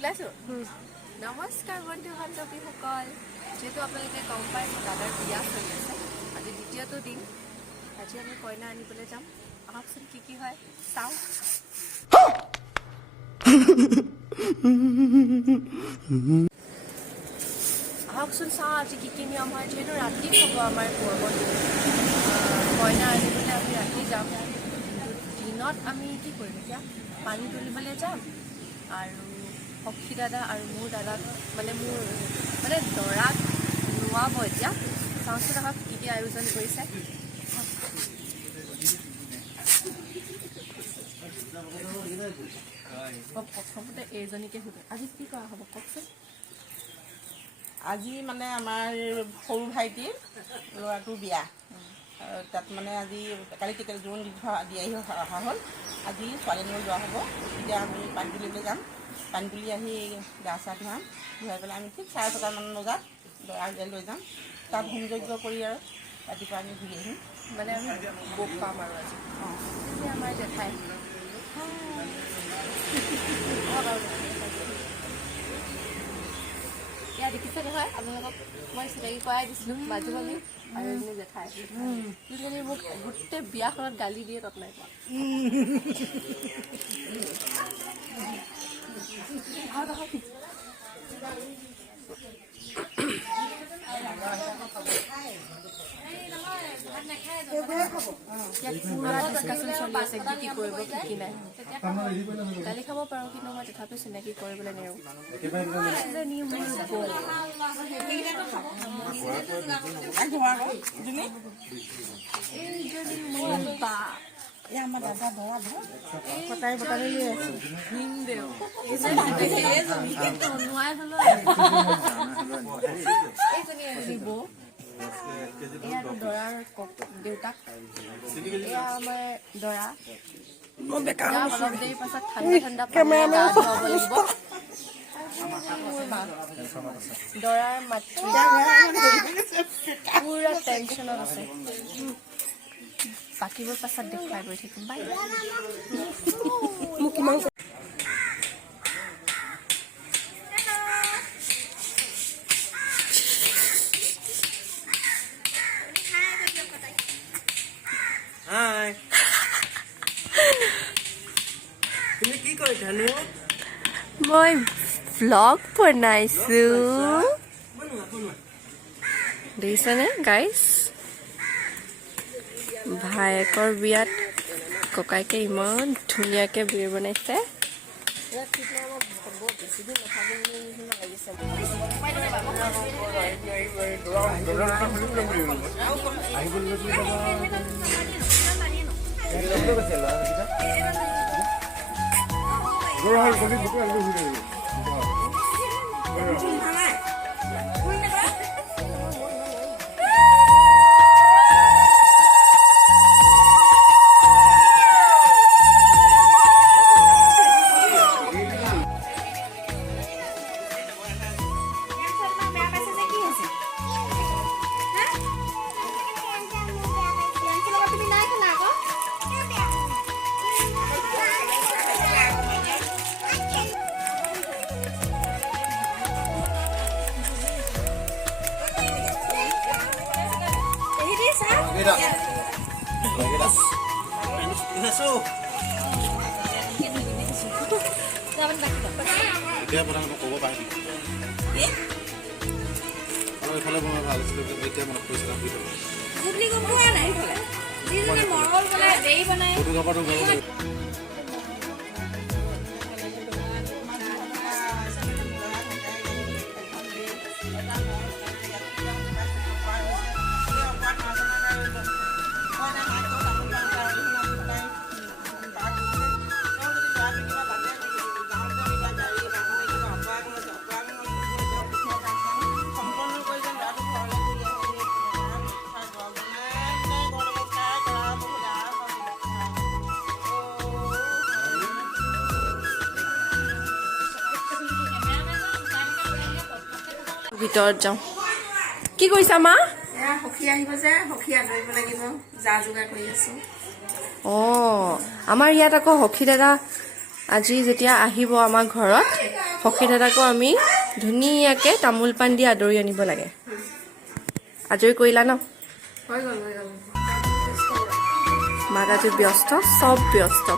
খোলাইছো নমস্কাৰ বন্ধু বান্ধৱীসকল যেহেতু আপোনালোকে গম পায় মোৰ দাদাৰ বিয়া চলি আছে আজি দ্বিতীয়টো দিন আজি আমি কইনা আনিবলৈ যাম আহকচোন কি হয় চাওঁ আহকচোন চাওঁ আজি কি নিয়ম হয় যিহেতু ৰাতি হ'ব আমাৰ পৰ্বটো কইনা আনিবলৈ আমি ৰাতি যাম দিনত আমি কি কৰিম এতিয়া পানী তুলিবলৈ যাম আৰু সখী দাদা আৰু মোৰ দাদাক মানে দৰাক নোৱাব এতিয়া চাওঁচোন আহক কি আয়োজন কৰিছে প্ৰথমতে এইজনীকে সুধো আজি কি কৰা হ'ব কওকচোন আজি মানে আমাৰ সৰু ভাইটিৰ ল'ৰাটোৰ বিয়া তাত মানে আজি কালি টিকেট জোৰোণ দি আহি অহা হ'ল আজি ছোৱালীজনীও যোৱা হ'ব এতিয়া আমি পানী তুলিবলৈ যাম পানী তুলি আহি গা চা ধুৱাম ধুৱাই পেলাই আমি ঠিক 4:30মান বজাত দৰাক লৈ যাম তাত হোম যজ্ঞ কৰি আৰু ৰাতিপুৱা আমি ঘূৰি আহিম মানে আমি বোক পাম আৰু আজি আমাৰ জেঠাই ইয়াত দেখিছে নহয় আপোনালোকক মই চিনাকি কৰাই দিছিলোঁ মাজু মামী আৰু এজনী জেঠাই যিজনী মোক গোটেই বিয়াখনত গালি দিয়ে তাত নাই পোৱা ডিছকাশ্যন চলি আছে কি কৰিব কি নাই গালি খাব পাৰোঁ কিন্তু মই তথাপিও চিনাকি কৰিবলৈ নেৰোঁ আমাৰ দাদা দৰা কটাই বটাই লৈ আছো হিন্দেও নোৱাই হলো এয়া দৰাৰ দেউতাক এয়া আমাৰ দৰা অলপ দেৰি পাছত ঠাণ্ডা গা ধুৱাব লাগিব দৰাৰ মাতৃ পুৰা টেনশ্যনত আছে বাকীবোৰ পাছত দেখুৱাই গৈ থাকিম বাই মোক কিমান মই ভ্লগ বনাইছো দেখিছেনে গাইজ ভায়েকৰ বিয়াত ককাইকে ইমান ধুনীয়াকৈ বিয়েৰ বনাইছে এতিয়া প্ৰধানকৈ ক'ব পাৰিম আৰু এইফালে মই ভাল আছিলোঁ এতিয়া মনত পৰিছিলে ফটোগ্ৰাফাৰটো গ'ব লাগিব ভিতৰত যাওঁ কি কৰিছা মা সখী আহিব যে সখী আদৰিব লাগিব যা যোগাৰ কৰি আছো আমাৰ ইয়াত আকৌ সখী দাদা আজি যেতিয়া আহিব আমাৰ ঘৰত সখী দাদাকো আমি ধুনীয়াকৈ তামোল পাণ দি আদৰি আনিব লাগে। আজৰি কৰিলা ন? মাক আজি ব্যস্ত, চব ব্যস্ত।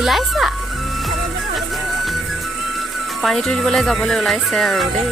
ওলাইছা পানীটো দিবলৈ যাবলৈ ওলাইছে আৰু দেই।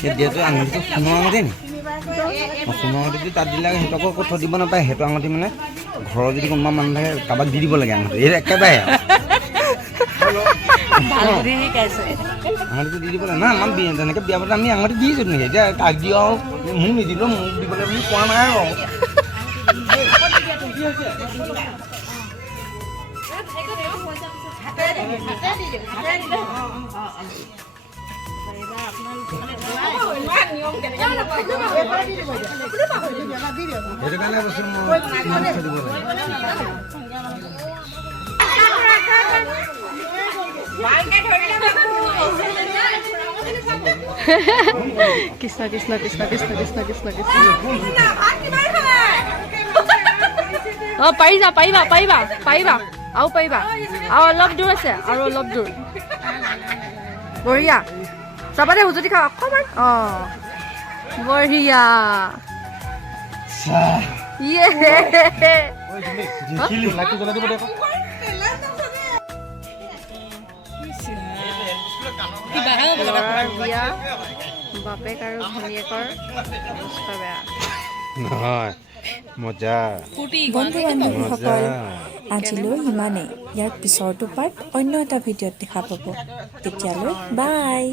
যিহেতু আঙুঠিটো সোণৰ আঙুঠি নি সোণৰ আঙুঠিটো তাত দিলে সিহঁতকো আকৌ থৈ দিব নাপায়। সেইটো আঙুঠি মানে ঘৰৰ যদি কোনোবা মানুহ থাকে কাৰোবাক দি দিব লাগে আঙুঠি এইটো একেবাৰে আঙুঠিটো দি দিব লাগে না আমাৰ তেনেকৈ বিয়া পাতে আমি আঙুঠি দিছোঁ নেকি এতিয়া কাক দিওঁ আৰু মোক নিদিলেও মোক দিবলৈ বুলি কোৱা নাই আৰু সেইটো কাৰণে বস্তু কৃষ্ণ কৃষ্ণ কৃষ্ণ কৃষ্ণ কৃষ্ণ কৃষ্ণ কৃষ্ণ অঁ পাৰিবা পাৰিবা পাৰিবা পাৰিবা আৰু পাৰিবা আৰু অলপ দূৰ আছে আৰু অলপ দূৰ বঢ়িয়া চবতে উজুতি খাওঁ অকণমান অঁ বঢ়িয়া ইয়ে ল'ৰাৰ বিয়া বাপেক আৰু ভনীয়েকৰ অৱস্থা বেয়া নহয় মজা বন্ধু বান্ধৱীসকল আজিলৈ ইমানেই ইয়াৰ পিছৰটো পাৰ্ট অন্য এটা ভিডিঅ'ত দেখা পাব তেতিয়ালৈ বাই